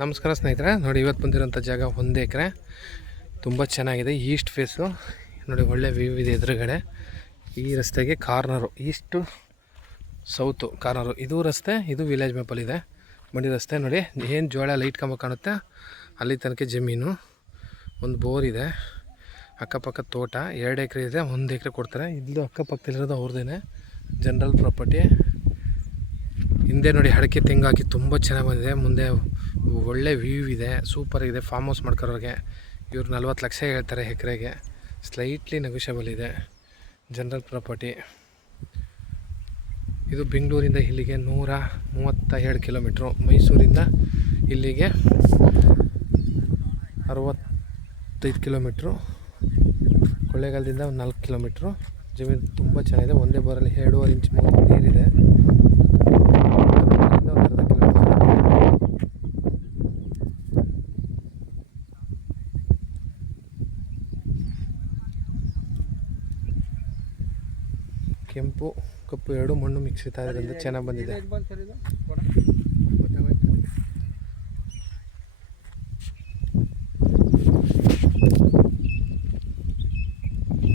ನಮಸ್ಕಾರ ಸ್ನೇಹಿತರೆ, ನೋಡಿ ಇವತ್ತು ಬಂದಿರೋಂಥ ಜಾಗ 1 ಎಕರೆ ತುಂಬ ಚೆನ್ನಾಗಿದೆ. ಈಸ್ಟ್ ಫೇಸು ನೋಡಿ, ಒಳ್ಳೆ ವ್ಯೂ ಇದೆ ಎದುರುಗಡೆ. ಈ ರಸ್ತೆಗೆ ಕಾರ್ನರು, ಈಸ್ಟು ಸೌತು ಕಾರ್ನರು, ಇದು ರಸ್ತೆ, ಇದು ವಿಲೇಜ್ ಮ್ಯಾಪಲ್ಲಿದೆ. ಬಂಡಿ ರಸ್ತೆ ನೋಡಿ, ಏನು ಜೋಳ ಲೈಟ್ ಕಂಬ ಕಾಣುತ್ತೆ ಅಲ್ಲಿ ತನಕ ಜಮೀನು. ಒಂದು ಬೋರ್ ಇದೆ, ಅಕ್ಕಪಕ್ಕ ತೋಟ. 2 ಎಕರೆ ಇದೆ, 1 ಎಕರೆ ಕೊಡ್ತಾರೆ. ಇಲ್ಲೂ ಅಕ್ಕಪಕ್ಕದಲ್ಲಿರೋದು ಅವ್ರದ್ದೇನೆ, ಜನರಲ್ ಪ್ರಾಪರ್ಟಿ. ಹಿಂದೆ ನೋಡಿ ಅಡಿಕೆ ತೆಂಗು ಹಾಕಿ ತುಂಬ ಚೆನ್ನಾಗಿ ಬಂದಿದೆ. ಮುಂದೆ ಒಳ್ಳೆ ವ್ಯೂ ಇದೆ, ಸೂಪರ್ ಇದೆ. ಫಾರ್ಮ್ ಹೌಸ್ ಮಾಡ್ಕೊಳ್ಳೋರಿಗೆ ಇವ್ರು 40 ಲಕ್ಷ ಹೇಳ್ತಾರೆ ಎಕರೆಗೆ. ಸ್ಲೈಟ್ಲಿ ನೆಗೋಷಿಯಬಲ್ ಇದೆ, ಜನರಲ್ ಪ್ರಾಪರ್ಟಿ. ಇದು ಬೆಂಗಳೂರಿಂದ ಇಲ್ಲಿಗೆ 137 ಕಿಲೋಮೀಟ್ರು, ಮೈಸೂರಿಂದ ಇಲ್ಲಿಗೆ 65 ಕಿಲೋಮೀಟ್ರು, ಕೊಳ್ಳೇಗಾಲದಿಂದ ಒಂದು 4 ಕಿಲೋಮೀಟ್ರು. ಜಮೀನು ತುಂಬ ಚೆನ್ನಾಗಿದೆ. ಒಂದೇ ಬೋರಲ್ಲಿ 2.5 ಇಂಚ್ ನೀರಿದೆ. ಕೆಂಪು ಕಪ್ಪು 2 ಮಣ್ಣು ಮಿಕ್ಸ್ ಇರೋದ್ರಿಂದ ಚೆನ್ನಾಗಿ ಬಂದಿದೆ.